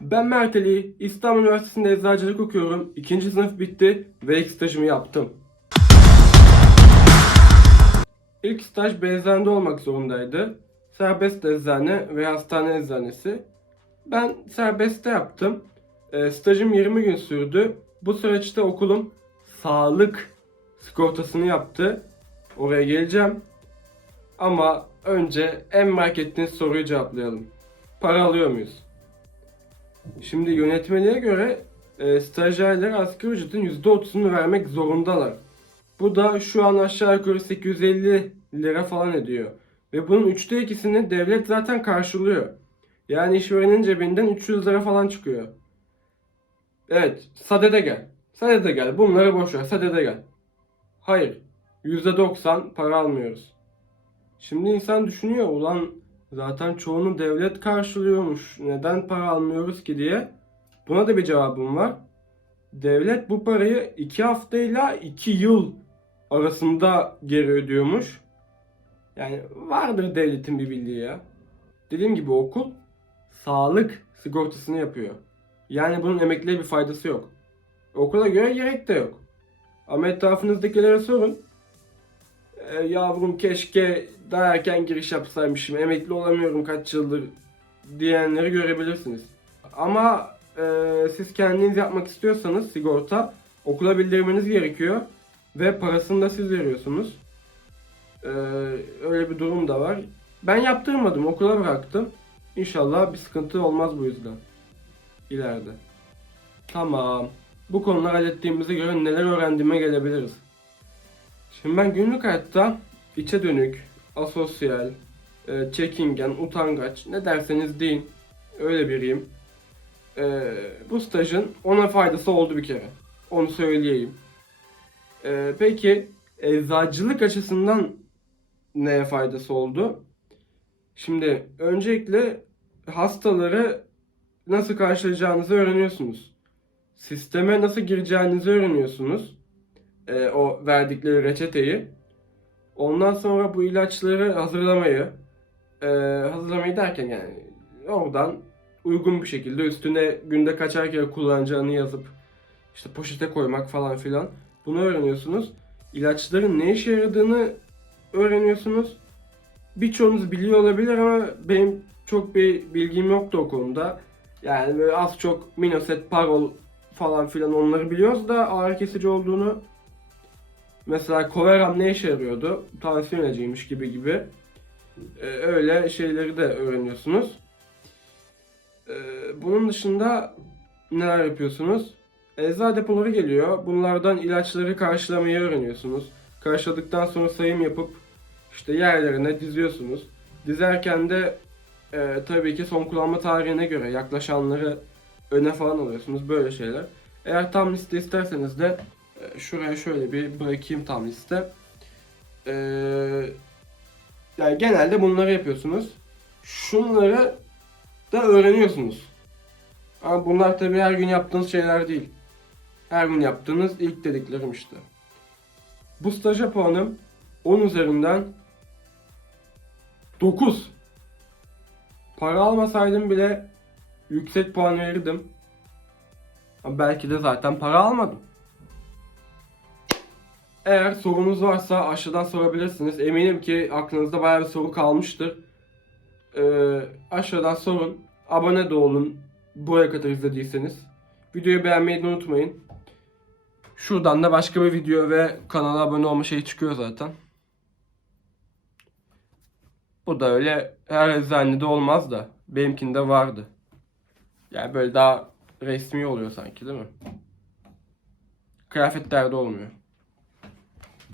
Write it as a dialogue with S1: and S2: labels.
S1: Ben Mert Ali, İstanbul Üniversitesi'nde eczacılık okuyorum. İkinci sınıf bitti ve ilk stajımı yaptım. İlk staj bir eczanede olmak zorundaydı. Serbest eczane ve hastane eczanesi. Ben serbestte yaptım. E, stajım 20 gün sürdü. Bu süreçte okulum sağlık sigortasını yaptı. Oraya geleceğim. Ama önce en merak ettiğiniz soruyu cevaplayalım. Para alıyor muyuz? Şimdi yönetmeliğe göre e, stajyerler asgari ücretin %30'unu vermek zorundalar. Bu da şu an aşağı yukarı 850 lira falan ediyor. Ve bunun üçte ikisini devlet zaten karşılıyor. Yani işverenin cebinden 300 lira falan çıkıyor. Evet, sadede gel. Sadede gel. Bunları boş ver. Sadede gel. Hayır. %90 para almıyoruz. Şimdi insan düşünüyor ulan zaten çoğunu devlet karşılıyormuş. Neden para almıyoruz ki diye. Buna da bir cevabım var. Devlet bu parayı 2 haftayla 2 yıl arasında geri ödüyormuş. Yani vardır devletin bir bildiği ya. Dediğim gibi okul sağlık sigortasını yapıyor. Yani bunun emekliye bir faydası yok. Okula göre gerek de yok. Ama etrafınızdakilere sorun. "E, yavrum keşke daha erken giriş yapsaymışım, emekli olamıyorum kaç yıldır diyenleri görebilirsiniz. Ama e, siz kendiniz yapmak istiyorsanız sigorta okula bildirmeniz gerekiyor ve parasını da siz veriyorsunuz. E, öyle bir durum da var. Ben yaptırmadım, okula bıraktım. İnşallah bir sıkıntı olmaz bu yüzden. İleride. Tamam. Bu konuları hallettiğimize göre neler öğrendiğime gelebiliriz. Şimdi ben günlük hayatta içe dönük, asosyal, e, çekingen, utangaç ne derseniz deyin. Öyle biriyim. E, bu stajın ona faydası oldu bir kere. Onu söyleyeyim. E, peki eczacılık açısından neye faydası oldu? Şimdi öncelikle hastaları nasıl karşılayacağınızı öğreniyorsunuz. Sisteme nasıl gireceğinizi öğreniyorsunuz. E, o verdikleri reçeteyi. Ondan sonra bu ilaçları hazırlamayı, e, hazırlamayı derken yani oradan uygun bir şekilde üstüne günde kaçar kere kullanacağını yazıp işte poşete koymak falan filan. Bunu öğreniyorsunuz. İlaçların ne işe yaradığını öğreniyorsunuz. Birçoğunuz biliyor olabilir ama benim çok bir bilgim yoktu o konuda. Yani böyle az çok Minoset, Parol falan filan onları biliyoruz da ağrı kesici olduğunu. Mesela Coveram ne işe yarıyordu? Tansiyon ilacıymış gibi gibi. Ee, öyle şeyleri de öğreniyorsunuz. Ee, bunun dışında neler yapıyorsunuz? Eczacı depoları geliyor. Bunlardan ilaçları karşılamayı öğreniyorsunuz. Karşıladıktan sonra sayım yapıp işte yerlerine diziyorsunuz. Dizerken de e, tabii ki son kullanma tarihine göre yaklaşanları öne falan alıyorsunuz. Böyle şeyler. Eğer tam liste isterseniz de şuraya şöyle bir bırakayım tam liste. E, yani genelde bunları yapıyorsunuz. Şunları da öğreniyorsunuz. Ama bunlar tabii her gün yaptığınız şeyler değil. Her gün yaptığınız ilk dediklerim işte. Bu staja puanım 10 üzerinden 9. Para almasaydım bile yüksek puan verirdim. Ama belki de zaten para almadım. Eğer sorunuz varsa aşağıdan sorabilirsiniz. Eminim ki aklınızda bayağı bir soru kalmıştır. Ee, aşağıdan sorun. Abone de olun. Buraya kadar izlediyseniz. Videoyu beğenmeyi unutmayın. Şuradan da başka bir video ve kanala abone olma şeyi çıkıyor zaten. Bu da öyle her eczanede olmaz da benimkinde vardı. Yani böyle daha resmi oluyor sanki değil mi? Kıyafetlerde olmuyor.